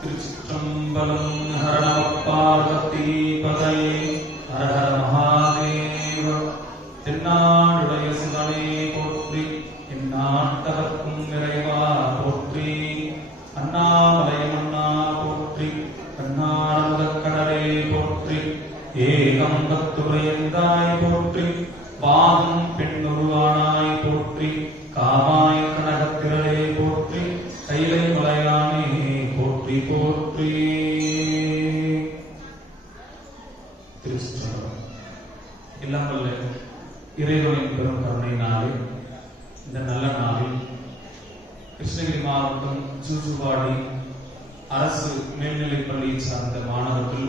திருச்சிற்றம்பலம் ஹர பார்வதி பதை ஹர ஹர மகாதேவ தென்னாடுடைய சிவனே போற்றி எந்நாட்டவர்க்கும் நிறைவா போற்றி அண்ணாமலை மன்னா போற்றி கண்ணானந்த கடலே போற்றி போற்றி பாதம் பெண்ணுருவானாய் போற்றி காமா மேல்நிலைப் பள்ளியை சார்ந்த மாணவர்கள்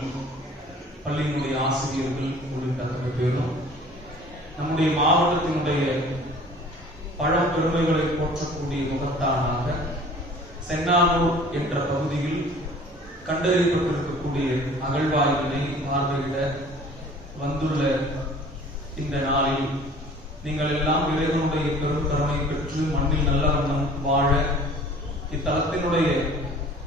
பள்ளியினுடைய ஆசிரியர்கள் உள்ளிட்ட அத்தனை பேரும் நம்முடைய மாவட்டத்தினுடைய பழம்பெருமைகளை போற்றக்கூடிய முகத்தானாக சென்னானூர் என்ற பகுதியில் கண்டறியப்பட்டிருக்கக்கூடிய அகழ்வாய்வினை பார்வையிட வந்துள்ள இந்த நாளில் நீங்கள் எல்லாம் இறைவனுடைய பெரும் கருணை பெற்று மண்ணில் நல்ல வண்ணம் வாழ இத்தலத்தினுடைய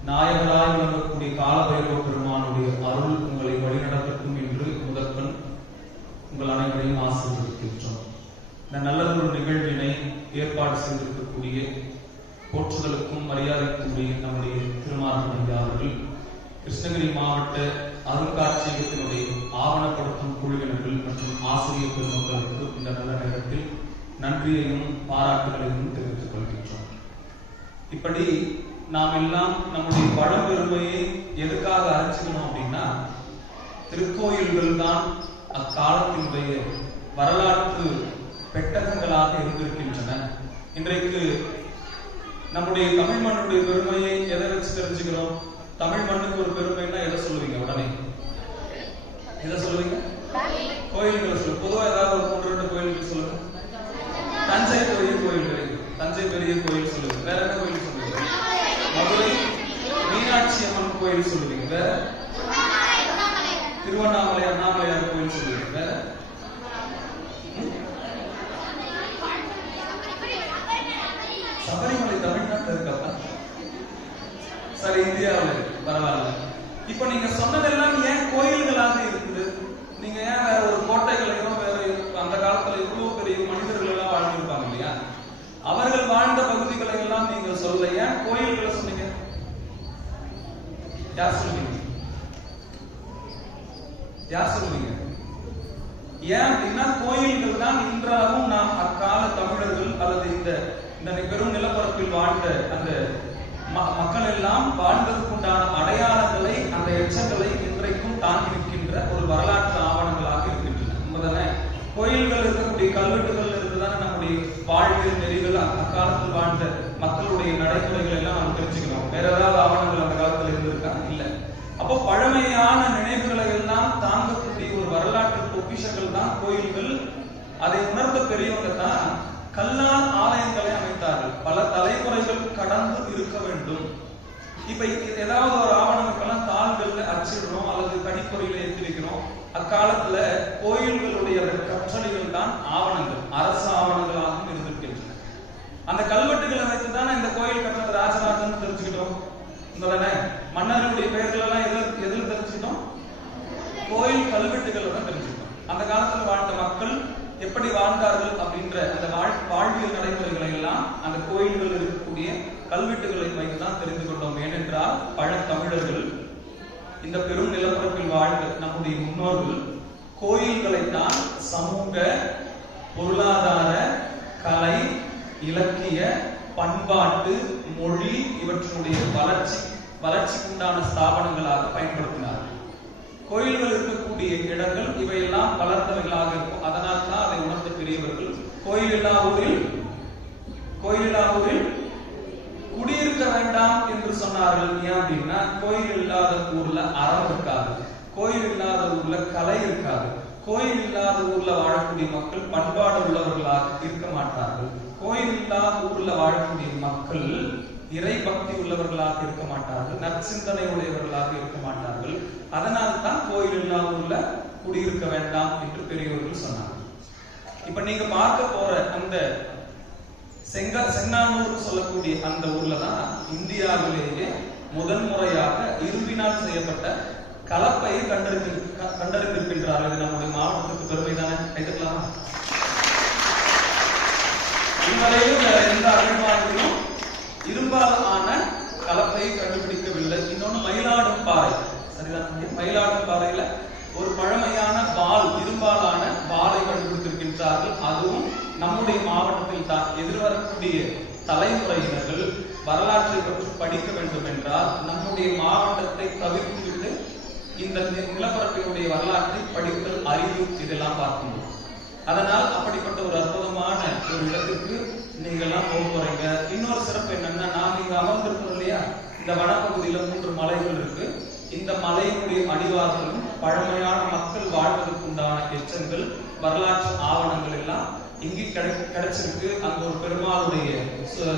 நாயகராய் விளங்கக்கூடிய காலபைரவ பெருமானுடைய அருள் உங்களை வழிநடத்தட்டும் என்று முதற்கண் உங்கள் அனைவரையும் ஆசீர்வதிக்கின்றோம். இந்த நல்லதொரு நிகழ்வினை ஏற்பாடு செய்திருக்கக்கூடிய போற்றுதலுக்கும் மரியாதைக்குரிய நம்முடைய திருமாரன் அவர்கள் கிருஷ்ணகிரி மாவட்ட அருங்காட்சியகத்தினுடைய ஆவணப்படுத்தும் குழுவினர்கள் மற்றும் ஆசிரியர் பெருமக்களுக்கு இந்த நல்ல நேரத்தில் நன்றியையும் பாராட்டுகளையும் தெரிவித்துக் கொள்கின்றோம். இப்படி நாம் எல்லாம் நம்முடைய பழம்பெருமையை எதுக்காக அறிஞ்சுக்கணும் அப்படின்னா திருக்கோயில்கள் தான் அக்காலத்தினுடைய வரலாற்று பெட்டகங்களாக இருந்திருக்கின்றன. இன்றைக்கு நம்முடைய தமிழ் மண்ணுடைய பெருமையை எதை வச்சு தெரிஞ்சுக்கிறோம்? தமிழ் மண்ணுக்கு ஒரு பெருமைன்னா எதை சொல்லுவீங்க உடனே? எதை சொல்லுவீங்க? கோயில்களை சொல்லு. பொதுவா ஏதாவது ஒரு மூன்று ரெண்டு கோயில்கள் சொல்லுங்க. தஞ்சை பெரிய கோயில் தஞ்சை பெரிய கோயில் சொல்லுங்க. வேற என்ன கோயில் சொல்லுங்க? மதுரை மீனாட்சி அம்மன் கோயில் சொல்லுவீங்க. திருவண்ணாமலை அண்ணாமலையார் கோயில் சொல்லுவீங்க. சபரிமலை தமிழ்நாட்டில் இருக்கா? சரி இந்தியாவில் பரவாயில்ல. இப்ப நீங்க சொன்னதெல்லாம் ஏன் கோயில்களாக இருக்குது? நீங்க ஏன் வேற ஒரு கோட்டைகளையும் வேற அந்த காலத்துல இவ்வளவு பெரிய மனிதர்கள் எல்லாம் வாழ்ந்திருப்பாங்க இல்லையா? அவர்கள் வாழ்ந்த பகுதிகளை எல்லாம் நீங்க சொல்ல ஏன் கோயில்களை சொன்னீங்க யார் சொல்லுவீங்க யார் சொல்லுவீங்க ஏன் அப்படின்னா கோயில்கள் தான் இன்றாலும் நாம் அக்கால தமிழர்கள் அல்லது இந்த இந்த பெரும் நிலப்பரப்பில் வாழ்ந்த அந்த ம- மக்கள் எல்லாம் வாழ்ந்ததுக்குண்டான அடையாளங்களை அந்த எச்சங்களை இன்றைக்கும் தாங்கி நிற்கின்ற ஒரு வரலாற்று ஆவணங்களாக இருக்கின்றன. கோயில்கள் இருக்கக்கூடிய கல்வெட்டுகள் வாழ்வியல் நெறிகள் அ- அக்காலத்தில் வாழ்ந்த மக்களுடைய நடைமுறைகள் எல்லாம் நம்ம தெரிஞ்சுக்கணும். வேற ஏதாவது ஆவணங்கள் அந்த காலத்துல இருந்திருக்கா? இல்ல. அப்போ பழமையான நினைவுகளை எல்லாம் தாங்கக்கூடிய ஒரு வரலாற்று பொக்கிஷங்கள் தான் கோயில்கள். அதை உணர்ந்த பெரியவங்க தான் கல்லால் ஆலயங்களை அமைத்தார்கள். பல தலைமுறைகள் கடந்து இருக்க வேண்டும். இப்ப ஏதாவது ஒரு ஆவணங்களுக்கெல்லாம் தாள்கள்ல அச்சிடுறோம் அல்லது கணிப்பொறியில ஏற்றி வைக்கிறோம் அக்காலத்துல கோயில்களுடைய அந்த கற்றளிகள் தான் ஆவணங்கள். அரசாங்க ஆவணங்களாகவும் இருந்திருக்கின்றன அந்த கல்வெட்டுகளை வைத்து தானே இந்த கோயில் கட்டினது ராஜராஜன் தெரிஞ்சுக்கிட்டோம் உங்களதானே மன்னர்களுடைய பெயர்கள் எல்லாம் எதில் எதில் தெரிஞ்சுக்கிட்டோம். கோயில் கல்வெட்டுகள் தான் தெரிஞ்சுக்கிட்டோம். அந்த காலத்துல வாழ்ந்த மக்கள் எப்படி வாழ்ந்தார்கள் அப்படின்ற அந்த வாழ் வாழ்வியல் நடைமுறைகளை எல்லாம் அந்த கோயில்கள் இருக்கக்கூடிய கல்வெட்டுகளை வைத்து தான் தெரிந்து கொண்டோம். ஏனென்றால் பழந்தமிழர்கள் இந்த பெரும் நிலப்பரப்பில் வாழ்ந்த நம்முடைய முன்னோர்கள் கோயில்களை தான் சமூக பொருளாதார கலை இலக்கிய பண்பாட்டு மொழி இவற்றினுடைய வளர்ச்சி வளர்ச்சிக்குண்டான ஸ்தாபனங்களாக பயன்படுத்தினார்கள். கோயில்கள் இருக்கக்கூடிய இடங்கள் இவையெல்லாம் வளர்ந்தவைகளாக இருக்கும். அதனால் தான் அதை உணர்ந்த பெரியவர்கள் கோயில் இல்லா ஊரில் கோயில் இல்லா ஊரில் குடியிருக்க வேண்டாம் என்று சொன்னார்கள். ஏன் அப்படின்னா கோயில் இல்லாத ஊர்ல அறம் இருக்காது. கோயில் இல்லாத ஊர்ல கலை இருக்காது. கோயில் இல்லாத ஊர்ல வாழக்கூடிய மக்கள் பண்பாடு உள்ளவர்களாக இருக்க மாட்டார்கள். கோயில் இல்லாத ஊர்ல வாழக்கூடிய மக்கள் இறை பக்தி உள்ளவர்களாக இருக்க மாட்டார்கள் நற்சிந்தனை உடையவர்களாக இருக்க மாட்டார்கள். அதனால் தான் கோயில் இல்லாத ஊர்ல குடியிருக்க வேண்டாம் என்று பெரியவர்கள் சொன்னார்கள் இப்ப நீங்க பார்க்க போற அந்த செங்க சென்னானூர் சொல்லக்கூடிய அந்த ஊர்ல தான் இந்தியாவிலேயே முதன் முறையாக இரும்பினால் செய்யப்பட்ட கலப்பையை கண்டறிந்து க- கண்டறிந்திருக்கின்றார்கள் நம்முடைய மாவட்டத்துக்கு பெருமை தானே? கைதுக்கலாமா இதுவரையிலும் வேற எந்த அகழ்வாய்விலும் இரும்பால் ஆன கலப்பையை கண்டுபிடிக்கவில்லை. இன்னொன்னு மயிலாடும் பாறை. சரிதான் மயிலாடும் பாறையில ஒரு பழமையான பால் இரும்பாலான பாலை கண்டுபிடித்திருக்கின்றார்கள். அதுவும் நம்முடைய மாவட்டத்தில் தான். எதிர்வரக்கூடிய தலைமுறையினர்கள் வரலாற்றை பற்றி படிக்க வேண்டும் என்றால் நம்முடைய மாவட்டத்தை தவிர்த்துவிட்டு இந்த நிலப்பரப்பினுடைய வரலாற்றை படித்தல் அறிவு இதெல்லாம் பார்க்கணும். அதனால் அப்படிப்பட்ட ஒரு அற்புதமான ஒரு இடத்துக்கு நீங்க எல்லாம் போக போறீங்க. இன்னொரு சிறப்பு என்னன்னா நாம் இங்க அமர்ந்திருக்கிறோம் இல்லையா? இந்த வனப்பகுதியில மூன்று மலைகள் இருக்கு. இந்த மலையினுடைய அடிவாரத்திலும் பழமையான மக்கள் வாழ்வதற்கு உண்டான எச்சங்கள் வரலாற்று ஆவணங்கள் எல்லாம் இங்கே கிடை கிடைச்சிருக்கு. அங்க ஒரு பெருமாளுடைய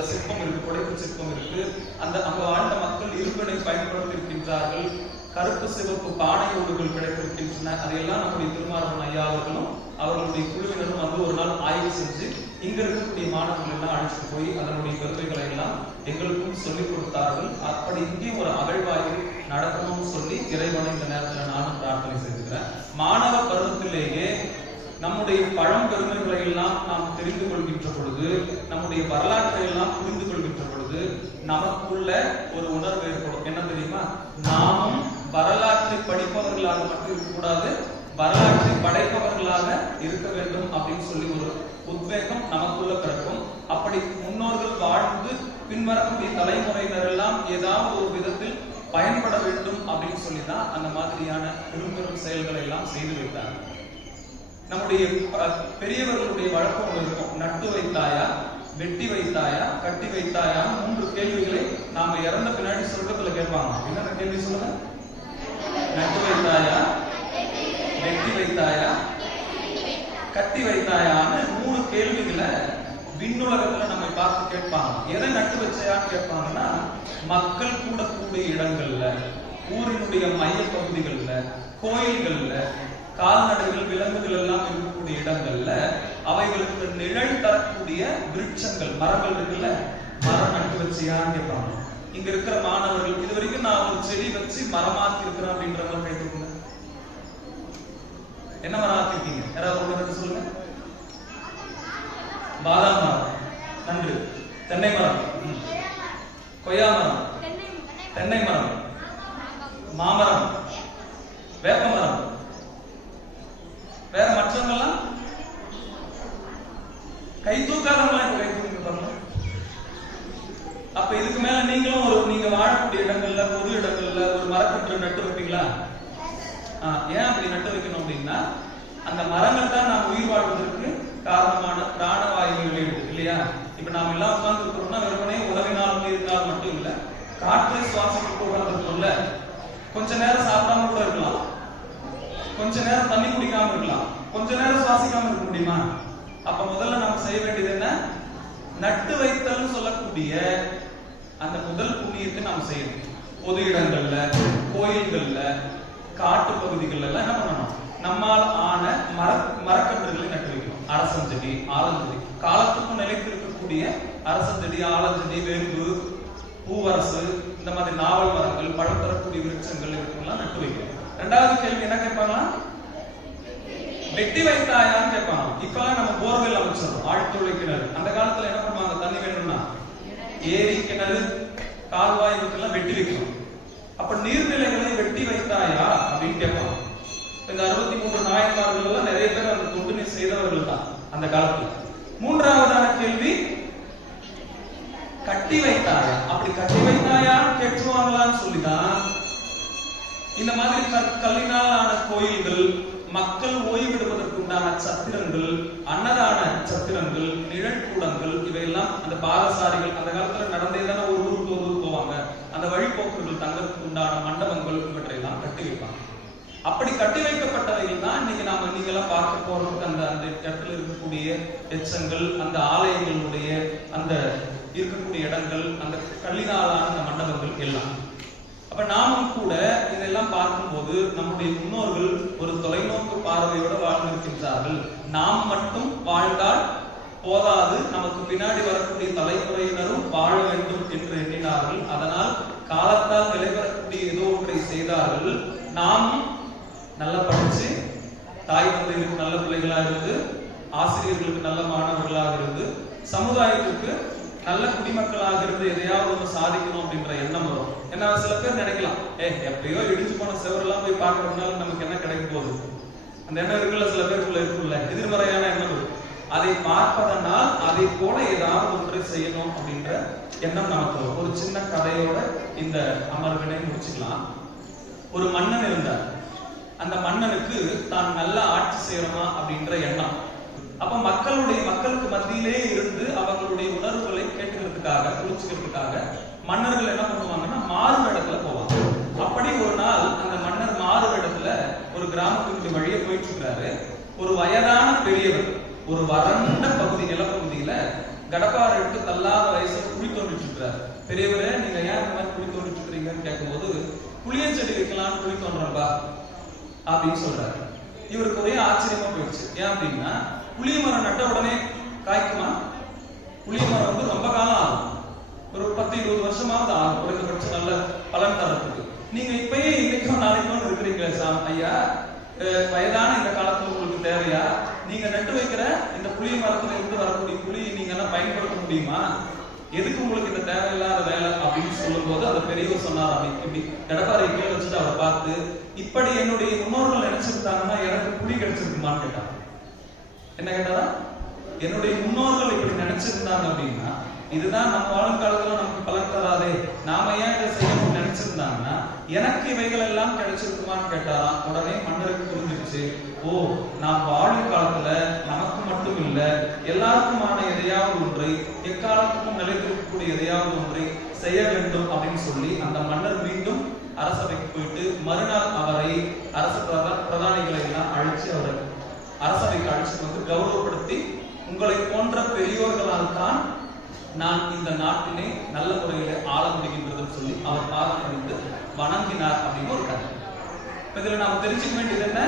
சிற்பம் இருக்கு புடைப்பு சிற்பம் இருக்கு. அந்த அங்க வாழ்ந்த மக்கள் இருப்பினை பயன்படுத்தியிருக்கின்றார்கள் கருப்பு சிவப்பு பானை ஊடுகள் கிடைத்திருக்கின்றன. அதையெல்லாம் நம்முடைய திருமாவளவன் ஐயா அவர்களும் அவர்களுடைய குழுவினரும் வந்து ஒரு நாள் ஆய்வு செஞ்சு இங்க இருக்கக்கூடிய மாணவர்கள் எல்லாம் அழைச்சிட்டு போய் அதனுடைய பெருமைகளை எல்லாம் எங்களுக்கும் சொல்லிக் கொடுத்தார்கள். அப்படி இங்கே ஒரு அகழ்வாய்வு நடக்கணும்னு சொல்லி இறைவனை இந்த நேரத்துல நானும் பிரார்த்தனை செய்திருக்கிறேன் மாணவ பருவத்திலேயே நம்முடைய பழம்பெருமைகளை எல்லாம் நாம் தெரிந்து கொள்கின்ற பொழுது நம்முடைய வரலாற்றை எல்லாம் புரிந்து கொள்கின்ற பொழுது நமக்குள்ள ஒரு உணர்வு ஏற்படும். என்ன தெரியுமா? நாமும் வரலாற்றை படிப்பவர்களாக மட்டும் இருக்கக்கூடாது வரலாற்றை படைப்பவர்களாக இருக்க வேண்டும் அப்படின்னு சொல்லி ஒரு உத்வேகம் நமக்குள்ள பிறக்கும். அப்படி முன்னோர்கள் வாழ்ந்து பின்வரக்கூடிய தலைமுறையினர் எல்லாம் ஏதாவது ஒரு விதத்தில் பயன்பட வேண்டும் அப்படின்னு சொல்லி தான் அந்த மாதிரியான பெரும்பெரும் செயல்களை எல்லாம் செய்து வைத்தாங்க. நம்முடைய பெரியவர்களுடைய வழக்கம் இருக்கும். நட்டு வைத்தாயா வெட்டி வைத்தாயா கட்டி வைத்தாயா மூன்று கேள்விகளை நாம இறந்த பின்னாடி சொர்க்கத்துல கேட்பாங்க. என்னென்ன கேள்வி சொல்லுங்க? நட்டு வைத்தாயா? வெட்டி வைத்தாயா? கத்தி வைத்தாயான்னு மூணு கேள்விகளை விண்ணுலகத்துல நம்ம பார்த்து கேட்பாங்க. எதை நட்டு வச்சையான்னு கேட்பாங்கன்னா மக்கள் கூடக்கூடிய இடங்கள்ல ஊரினுடைய மைய பகுதிகள்ல கோயில்கள்ல கால்நடைகள் விலங்குகள் எல்லாம் இருக்கக்கூடிய இடங்கள்ல அவைகளுக்கு நிழல் தரக்கூடிய விருட்சங்கள் மரங்கள் இருக்குல்ல மரம் நட்டு வச்சியான்னு கேட்பாங்க. இங்க இருக்கிற மாணவர்கள் இது வரைக்கும் நான் ஒரு செடி வச்சு மரமாக்கி இருக்கிறேன் அப்படின்ற மாதிரி கை என்ன மரம் ஆக்கிருக்கீங்க யாராவது ஒரு சொல்லுங்க. பாதாம் மரம். நன்று. தென்னை மரம். கொய்யா மரம். தென்னை மரம். மாமரம். வேப்ப மரம். வேற மற்றவங்கெல்லாம்? கை தூக்காதவங்களாம் இப்ப கை தூக்குங்க பாருங்க அப்ப இதுக்கு மேல நீங்களும் ஒரு நீங்க வாழக்கூடிய இடங்கள்ல பொது இடங்கள்ல ஒரு மரக்கன்று நட்டு வைப்பீங்களா? ஆ, ஏன் அப்படி நட்டு வைக்கணும் அப்படின்னா அந்த மரங்கள் தான் நாம் உயிர் வாழ்வதற்கு காரணமான பிராணவாயுவை வெளியிடுது இல்லையா? இப்ப நாம் எல்லாம் உட்கார்ந்து இருக்கிறோம்னா வெறுமனே உணவினால் இருந்தால் மட்டும் இல்ல காற்றை சுவாசிக்க உட்கார்ந்துருக்கோம்ல கொஞ்ச நேரம் சாப்பிடாம கூட இருக்கலாம். கொஞ்ச நேரம் தண்ணி குடிக்காம இருக்கலாம். கொஞ்ச நேரம் சுவாசிக்காம இருக்க முடியுமா? அப்ப முதல்ல நம்ம செய்ய வேண்டியது என்ன? நட்டு வைத்தல்னு சொல்லக்கூடிய அந்த முதல் புண்ணியத்தை நாம் செய்யணும். பொது இடங்கள்ல கோயில்கள்ல காட்டு பகுதிகள்ல எல்லாம் என்ன பண்ணணும்? நம்மால் ஆன மர மரக்கன்றுகளை நட்டு வைக்கணும். அரசஞ்செடி ஆலஞ்செடி காலத்துக்கும் நிலைத்திருக்கக்கூடிய அரசஞ்செடி ஆலஞ்செடி வேம்பு பூவரசு இந்த மாதிரி நாவல் மரங்கள் பழம் தரக்கூடிய விருட்சங்கள் இவற்றெல்லாம் நட்டு வைக்கணும். ரெண்டாவது கேள்வி என்ன கேட்பாங்களா? வெட்டி வைத்தாயான்னு கேட்பாங்க. இப்பெல்லாம் நம்ம போர்வெல் அமைச்சர் ஆழ்துளை கிணறு. அந்த காலத்துல என்ன பண்ணுவாங்க? தண்ணி வேணும்னா ஏரி கிணறு கால்வாய் இதெல்லாம் வெட்டி வைக்கணும். அப்ப நீர்நிலைகளை வெட்டி வைத்தாயா அப்படின்னு கேட்பான். இந்த அறுபத்தி மூன்று நாயன்மார்கள் எல்லாம் நிறைய பேர் அந்த தொண்டினை செய்தவர்கள் தான் அந்த காலத்துல. மூன்றாவதான கேள்வி கட்டி வைத்தாயா? அப்படி கட்டி வைத்தாயான்னு கேட்டுருவாங்களான்னு சொல்லிதான் இந்த மாதிரி கற்- கல்லினால் ஆன கோயில்கள் மக்கள் ஓய்வெடுப்பதற்கு உண்டான சத்திரங்கள் அன்னதான சத்திரங்கள் நிழல் கூடங்கள் இவையெல்லாம் அந்த பாதசாரிகள் அந்த காலத்துல நடந்தே தானே ஒரு ஊருக்கு ஒரு ஊருக்கு போவாங்க. அந்த வழிபோக்குகள் தங்கறதுக்கு உண்டான மண்டபங்கள் இவற்றையெல்லாம் கட்டி வைப்பாங்க. அப்படி கட்டி வைக்கப்பட்டவைகள் தான் இன்னைக்கு நாம நீங்களாம் எல்லாம் பார்க்க போறதுக்கு அந்த அந்த இடத்துல இருக்கக்கூடிய எச்சங்கள் அந்த ஆலயங்களுடைய அந்த இருக்கக்கூடிய இடங்கள் அந்த கல்லினாலான அந்த மண்டபங்கள் எல்லாம். அப்ப நாமும் கூட இதெல்லாம் பார்க்கும்போது நம்முடைய முன்னோர்கள் ஒரு தொலைநோக்கு பார்வையோடு வாழ்ந்திருக்கின்றார்கள். நாம் மட்டும் வாழ்ந்தால் போதாது. நமக்கு பின்னாடி வரக்கூடிய தலைமுறையினரும் வாழ வேண்டும் என்று எண்ணினார்கள். அதனால் காலத்தால் நிலைவரக்கூடிய ஏதோ ஒன்றை செய்தார்கள். நாம் நல்லா படிச்சு தாய் தந்தைகளுக்கு நல்ல பிள்ளைகளாக இருந்து ஆசிரியர்களுக்கு நல்ல மாணவர்களாக இருந்து சமுதாயத்திற்கு நல்ல குடிமக்களாக இருந்து எதையாவது நம்ம சாதிக்கணும் அப்படின்ற எண்ணம் வரும். ஏன்னா சில பேர் நினைக்கலாம் ஏ எப்பயோ இடிஞ்சு போன செவரெல்லாம் போய் பார்க்கறதுனால நமக்கு என்ன கிடைக்க போகுது? அந்த எண்ணம் இருக்குல்ல சில பேருக்குள்ள இருக்குல்ல. எதிர்மறையான எண்ணம் இருக்கு அதை பார்ப்பதனால் அதை போல ஏதாவது ஒன்றை செய்யணும் அப்படின்ற எண்ணம் நமக்கு வரும். ஒரு சின்ன கதையோட இந்த அமர்வினை முடிச்சுக்கலாம். ஒரு மன்னன் இருந்தார். அந்த மன்னனுக்கு தான் நல்ல ஆட்சி செய்யணுமா அப்படின்ற எண்ணம். அப்ப மக்களுடைய மக்களுக்கு மத்தியிலே இருந்து அவங்களுடைய உணர்வுகளை கேட்டுக்கிறதுக்காக புரிஞ்சுக்கிறதுக்காக மன்னர்கள் என்ன பண்ணுவாங்கன்னா மாறு இடத்துல போவாங்க. அப்படி ஒரு நாள் அந்த மன்னர் மாறு இடத்துல ஒரு கிராமத்தினுடைய வழியே போயிட்டு இருக்காரு. ஒரு வயதான பெரியவர் ஒரு வறண்ட பகுதி நிலப்பகுதியில கடப்பாறை எடுத்து தள்ளாத வயசுல குழி தோண்டிட்டு இருக்கிறார் பெரியவரே நீங்க ஏன் இந்த மாதிரி குழி தோண்டிட்டு இருக்கிறீங்கன்னு கேட்கும்போது புளிய செடி வைக்கலாம்னு குழி தோன்றப்பா அப்படின்னு சொல்றாரு. இவருக்கு ஒரே ஆச்சரியமா போயிடுச்சு. ஏன் அப்படின்னா புளிய மரம் நட்ட உடனே காய்க்குமா? புளிய மரம் வந்து ரொம்ப காலம் ஆகும். ஒரு பத்து இருபது வருஷமாவது ஆகும். குறைந்தபட்சம் நல்ல பலன் தரத்துக்கு. நீங்க இப்பயே இன்னைக்கும் நாளைக்கும் இருக்கிறீங்களே சாம் ஐயா. அஹ் வயதான இந்த காலத்துல உங்களுக்கு தேவையா? நீங்க நட்டு வைக்கிற இந்த புளிய மரத்துல இருந்து வரக்கூடிய புளி நீங்க எல்லாம் பயன்படுத்த முடியுமா? எதுக்கு உங்களுக்கு இந்த தேவையில்லாத வேலை அப்படின்னு சொல்லும் போது அதை பெரியவர் சொன்னார். இப்படி கடப்பாறை கீழே வச்சுட்டு அவரை பார்த்து இப்படி என்னுடைய முன்னோர்கள் நினைச்சிருந்தாங்கன்னா எனக்கு புளி கிடைச்சிருக்குமான்னு கேட்டாங்க என்ன கேட்டாரா? என்னுடைய முன்னோர்கள் இப்படி நினைச்சிருந்தாங்க அப்படின்னா இதுதான் நம்ம வாழும் காலத்துல நமக்கு பலன் தராதே. நாம ஏன் இதை செய்யணும்னு நினைச்சிருந்தாங்கன்னா எனக்கு இவைகள் எல்லாம் கிடைச்சிருக்குமான்னு கேட்டாராம் உடனே மன்னருக்கு புரிஞ்சிருச்சு ஓ நாம் வாழும் காலத்துல நமக்கு மட்டும் இல்ல எல்லாருக்குமான எதையாவது ஒன்றை எக்காலத்துக்கும் நிலைத்திருக்கக்கூடிய எதையாவது ஒன்றை செய்ய வேண்டும் அப்படின்னு சொல்லி அந்த மன்னர் மீண்டும் அரசவைக்கு போயிட்டு மறுநாள் அவரை அரசு பிரதா- பிரதானிகளை எல்லாம் அழைச்சு அவரை அரசவைக்கு அழைச்சு வந்து கௌரவப்படுத்தி உங்களை போன்ற பெரியோர்களால் தான் நான் இந்த நாட்டினை நல்ல முறையில ஆள முடிகின்றதுன்னு சொல்லி அவர் பாதம் வந்து வணங்கினார் அப்படின்னு ஒரு கதை. இதுல நாம் தெரிஞ்சுக்க வேண்டியது என்ன?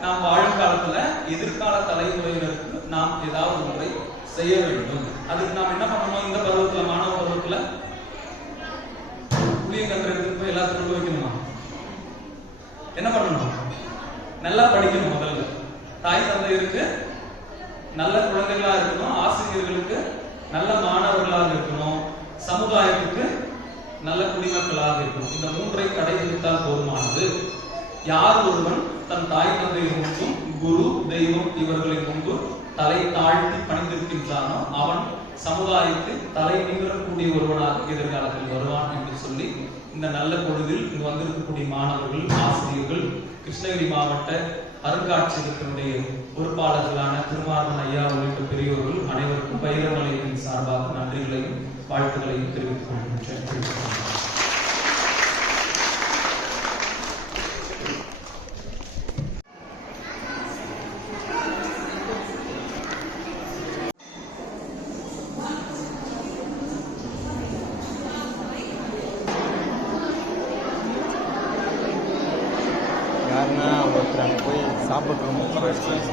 நாம் வாழும் காலத்துல எதிர்கால தலைமுறையினருக்கு நாம் ஏதாவது ஒன்றை செய்ய வேண்டும். அதுக்கு நாம் என்ன பண்ணணும்? இந்த பருவத்துல மாணவ பருவத்துல? புளியங்கன்று எடுத்துட்டு போய் எல்லாத்துக்கும் கொண்டு வைக்கணுமா? என்ன பண்ணணும்? நல்லா படிக்கணும் முதல்ல. தாய் தந்தையருக்கு நல்ல குழந்தைகளா இருக்கணும் ஆசிரியர்களுக்கு நல்ல மாணவர்களாக இருக்கணும் சமுதாயத்துக்கு நல்ல குடிமக்களாக இருக்கணும். இந்த மூன்றை கடைபிடித்தால் போதுமானது. யார் ஒருவன் தன் தாய் தந்தை முன்பும் குரு தெய்வம் இவர்களை முன்பு தலை தாழ்த்தி பணிந்திருக்கின்றானோ அவன் சமுதாயத்தில் தலை நிமிரக்கூடிய ஒருவனாக எதிர்காலத்தில் வருவான் என்று சொல்லி இந்த நல்ல பொழுதில் இங்கு வந்திருக்கக்கூடிய மாணவர்கள் ஆசிரியர்கள் கிருஷ்ணகிரி மாவட்ட அருங்காட்சியகத்தினுடைய பொறுப்பாளர்களான திருமாவளவன் ஐயா உள்ளிட்ட பெரியோர்கள் அனைவருக்கும் பயிரமலையின் சார்பாக நன்றிகளையும் வாழ்த்துக்களையும் தெரிவித்துக் கொள்கின்றேன். questions.